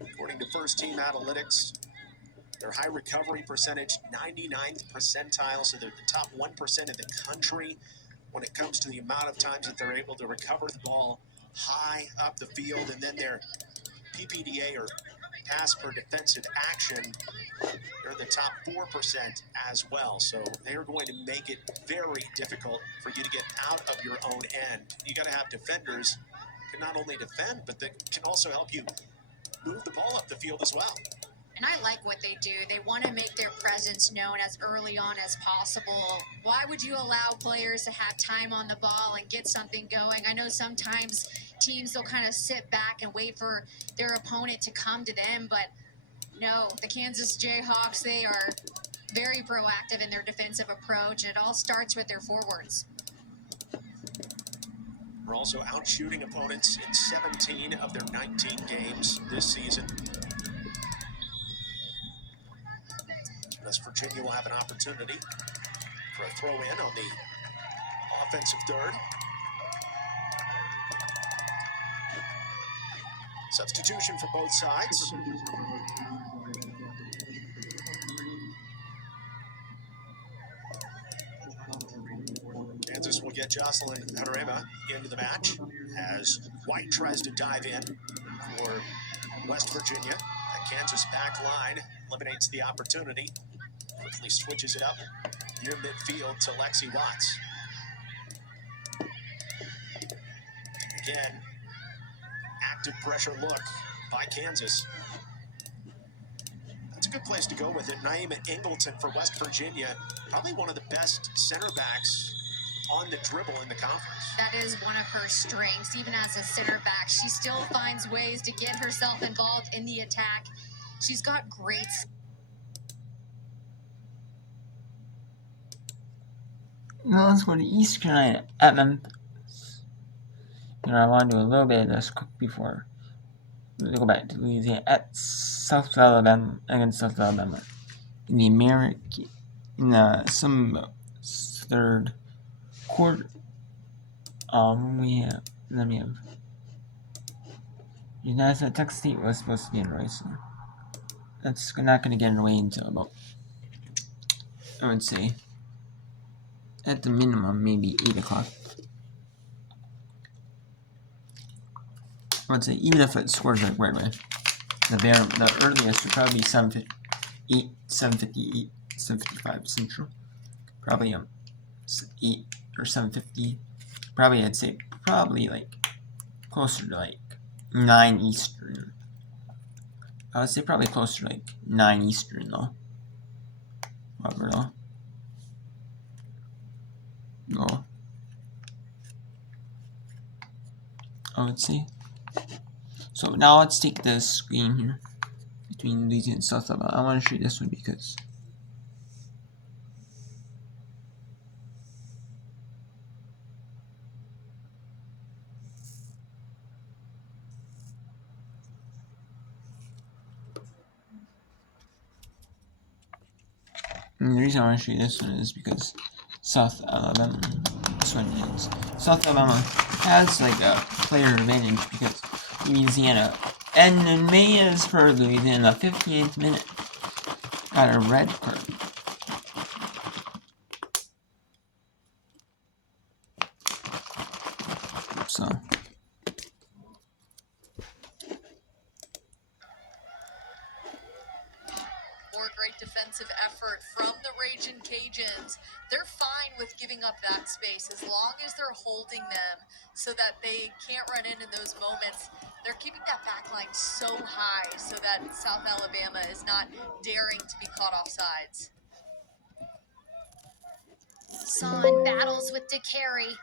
According to First Team Analytics, their high recovery percentage, 99th percentile, so they're the top 1% in the country when it comes to the amount of times that they're able to recover the ball high up the field. And then their PPDA, or pass per defensive action, they're in the top 4% as well. So they're going to make it very difficult for you to get out of your own end. You got to have defenders who can not only defend, but they can also help you move the ball up the field as well. And I like what they do. They want to make their presence known as early on as possible. Why would you allow players to have time on the ball and get something going? I know sometimes teams will kind of sit back and wait for their opponent to come to them, but no, the Kansas Jayhawks, they are very proactive in their defensive approach, and it all starts with their forwards. We're also out shooting opponents in 17 of their 19 games this season. West Virginia will have an opportunity for a throw in on the offensive third. Substitution for both sides. Kansas will get Jocelyn Harema into the match as White tries to dive in for West Virginia. The Kansas back line eliminates the opportunity. Quickly switches it up near midfield to Lexi Watts. Again, active pressure look by Kansas. That's a good place to go with it. Naima Ingleton for West Virginia, probably one of the best center backs on the dribble in the conference. That is one of her strengths. Even as a center back, she still finds ways to get herself involved in the attack. She's got great. Now let's go to East Carolina at Memphis. I want to do a little bit of this quick before we go back to Louisiana at South Alabama against South Alabama in the American some third quarter. We have United States. Texas State was supposed to be in the race. So that's not going to get away until about, I would say, at the minimum, maybe 8 o'clock. I would say, even if it scores like right away, the earliest would probably be 7:58, 7:55 Central. Probably 8 or 7:50. Probably, I'd say, probably like closer to like 9 Eastern. I would say probably closer to like 9 Eastern though. However, though. Go. I would say. So now let's take the screen here between Louisiana and South Alabama. I want to show you this one because and the reason I want to show you this one is because South Alabama, this one is South Alabama has like a player advantage because Louisiana, and in May is for Louisiana, 58th minute, got a red card. So great defensive effort from the Ragin' Cajuns. They're fine with giving up that space as long as they're holding them so that they can't run in those moments. They're keeping that back line so high so that South Alabama is not daring to be caught off sides. Son battles with DeCarey.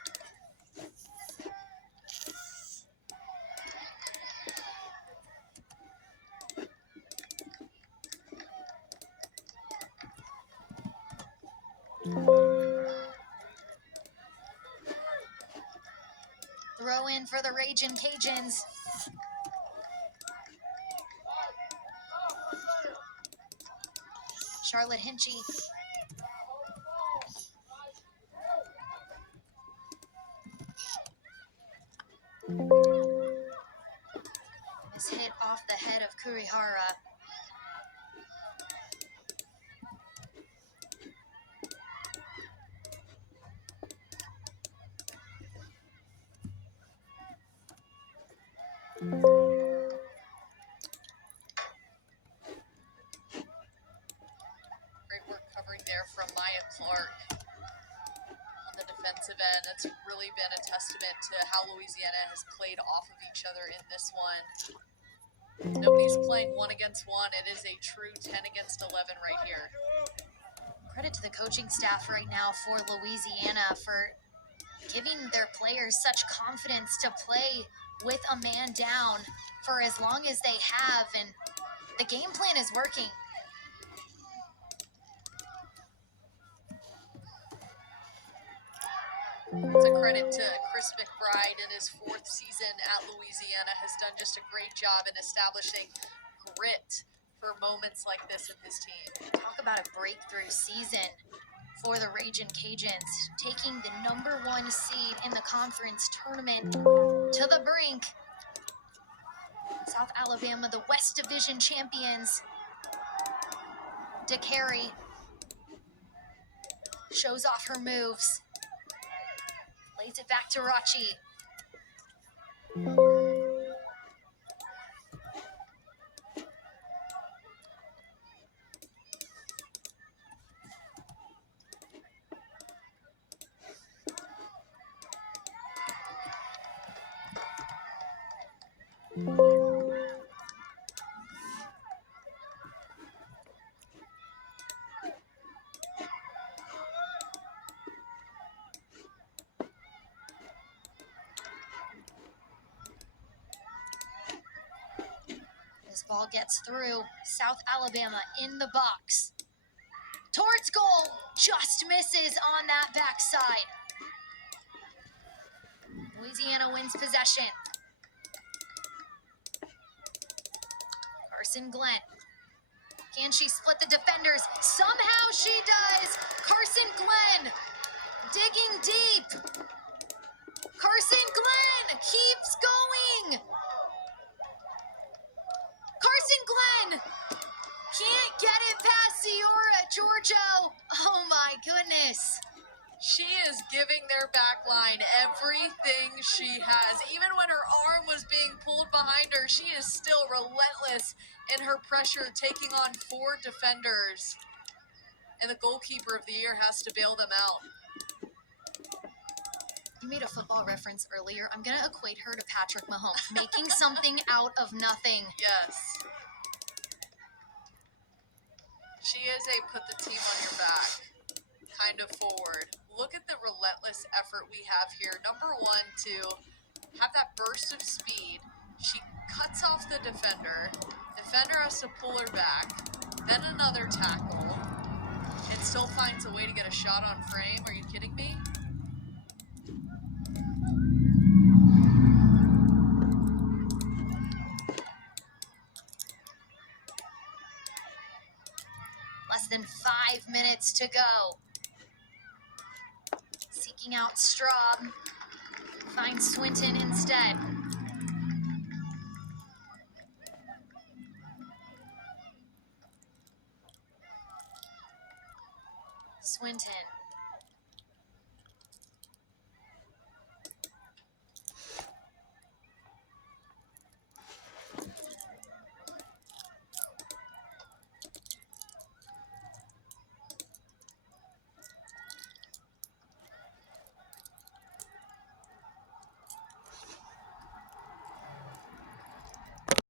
Throw in for the Ragin' Cajuns. Charlotte Hinchy. Is hit off the ahead of Kurihara. Great work covering there from Maya Clark on the defensive end. That's really been a testament to how Louisiana has played off of each other in this one. Nobody's playing 1 against 1. It is a true 10 against 11 right here. Credit to the coaching staff right now for Louisiana for giving their players such confidence to play with a man down for as long as they have, and the game plan is working. It's a credit to Chris McBride in his 4th season at Louisiana, has done just a great job in establishing grit for moments like this in his team. Talk about a breakthrough season for the Ragin' Cajuns, taking the #1 seed in the conference tournament to the brink. South Alabama, the West Division champions. DeCarey shows off her moves. Lays it back to Rachi. This ball gets through. South Alabama in the box. Towards goal. Just misses on that backside. Louisiana wins possession. Carson Glenn. Can she split the defenders? Somehow she does. Carson Glenn digging deep. Carson Glenn keeps going. Carson Glenn can't get it past Ciora Giorgio. Oh my goodness. She is giving their back line everything she has. Even when her arm was being pulled behind her, she is still relentless in her pressure, taking on 4 defenders. And the goalkeeper of the year has to bail them out. You made a football reference earlier. I'm going to equate her to Patrick Mahomes, making something out of nothing. Yes. She is a put the team on your back kind of forward. Look at the relentless effort we have here. Number 1, to have that burst of speed. She cuts off the defender. Defender has to pull her back. Then another tackle. And still finds a way to get a shot on frame. Are you kidding me? Less than 5 minutes to go. Seeking out Straub. Finds Swinton instead. Swinton